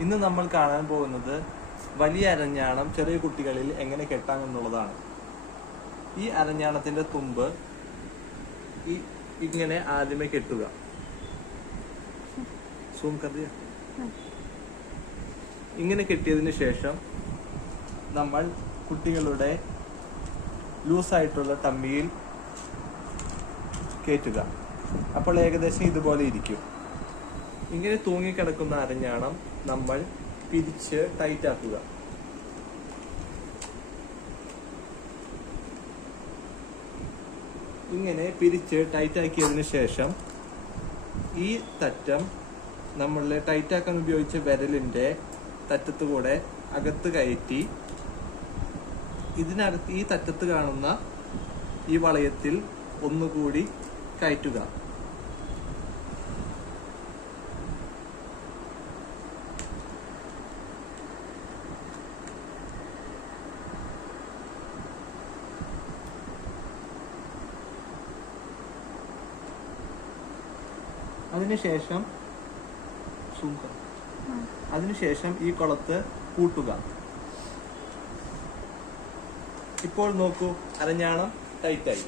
ഇന്ന് നമ്മൾ കാണാൻ പോകുന്നത് വലിയ അരഞ്ഞാണം ചെറിയ കുട്ടികളിൽ എങ്ങനെ കെട്ടാം എന്നുള്ളതാണ്. ഈ അരഞ്ഞാണത്തിന്റെ തുമ്പ് ഈ ഇങ്ങനെ ആദ്യമേ കെട്ടുക. സൂം കറിയ. ഇങ്ങനെ കെട്ടിയതിന് ശേഷം നമ്മൾ കുട്ടികളുടെ ലൂസായിട്ടുള്ള ടമ്മിയിൽ കയറ്റുക. അപ്പോൾ ഏകദേശം ഇതുപോലെ ഇരിക്കും. ഇങ്ങനെ തൂങ്ങിക്കിടക്കുന്ന അരഞ്ഞാണം നമ്മൾ പിരിച്ച് ടൈറ്റ് ആക്കുക. ഇങ്ങനെ പിരിച്ച് ടൈറ്റ് ആക്കിയതിന് ശേഷം ഈ തറ്റം നമ്മളെ ടൈറ്റ് ആക്കാൻ ഉപയോഗിച്ച വിരലിന്റെ തറ്റത്ത് കൂടെ അകത്ത് കയറ്റി ഇതിനകത്ത് ഈ തറ്റത്ത് കാണുന്ന ഈ വളയത്തിൽ ഒന്നുകൂടി കയറ്റുക. അതിനുശേഷം. അതിനുശേഷം ഈ കുളത്ത് കൂട്ടുക. ഇപ്പോൾ നോക്കൂ അരഞ്ഞാണം ടൈറ്റായി